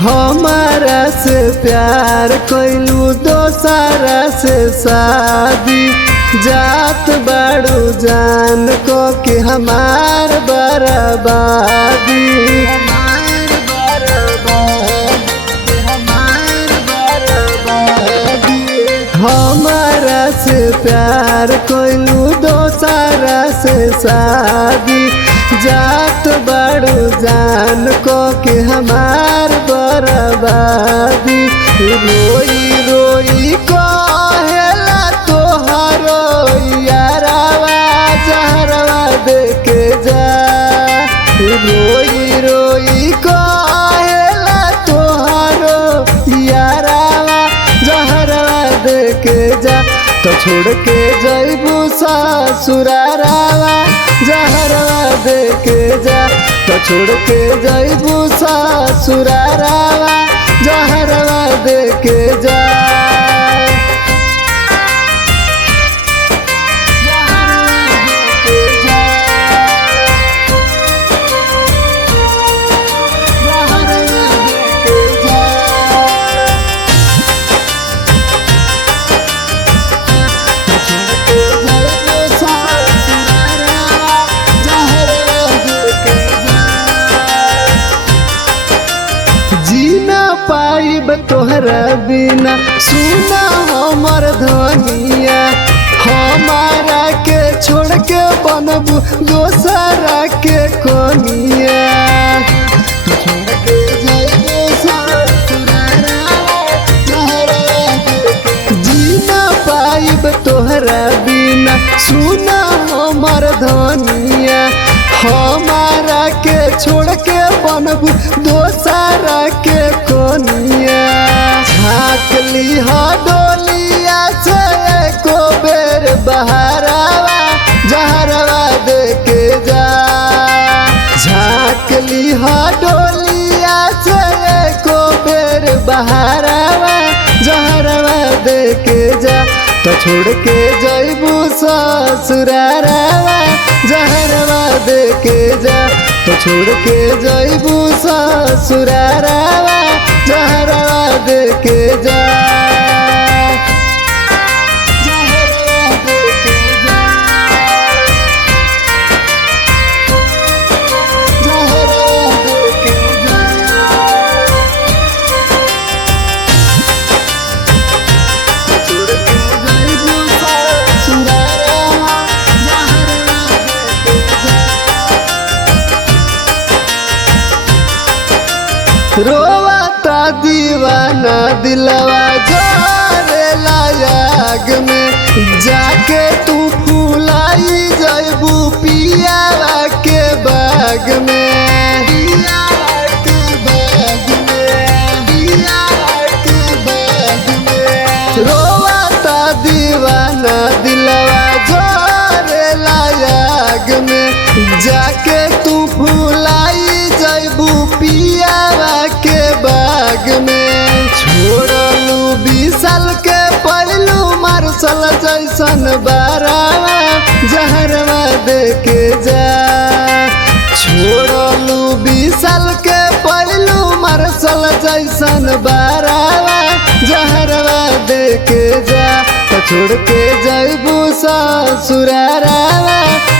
हमारा से प्यार कैलू दोसरा से शादी जात बाड़ू जान को कि हमार बर्बादी। हमारा से प्यार कैलू दोसरा से शादी जात बाड़ू जान को कि हमार बर्बादी। रोई रोई कहेला तोहरो यारवा जहरवा देके जा। रोई रोई कहेला तोहरो यारवा जहरवा देके जा। तो छोड़ के जइबू ससुरारावा जहरवा देके जा। तो छोड़ के जइबू ससुरारावा जहरवा देके जा। जीना पाइब तोहरा बिना सुना हमर धनिया। हमारा के छोड़ के बनबू दोसरा के कोनिया। जीना पाइब तोहरा बिना सुना हमर धनिया। हमारा के छोड़ के बनबू दोसरा के कोनिया। झाँक लीहा डोलिया से एको बेर बहरवा जहरवा देके जा। झाँक लीहा डोलिया से एको बेर बहरवा जहरवा देके जा। तो छोड़ के जइबू ससुरारावा जहरवा देके जा। तो छोड़ के जइबू ससुरारावा जहरवा देके जा। रोवाता दीवाना दिलवा जोरेला आग में। जाके तू फुलाई जइबू पियावा के बाग में। रोवाता दीवाना दिलवा जोरेला आग में। जाके तू फुलाई जइबू पियावा के बाग में। छोड़लू विशाल के पहलू मार्शल जैसन बारावा जहरवा देके जा। छोड़लू विशाल के पहलू मार्शल जैसन बारावा जहरवा देके जा। तो छोड़ के जइबू ससुरारावा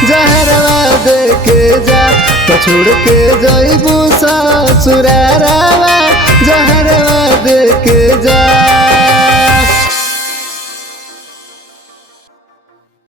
जहरवा देके जा। तो छोड़ के जइबू ससुरारावा जहरवा देके जा।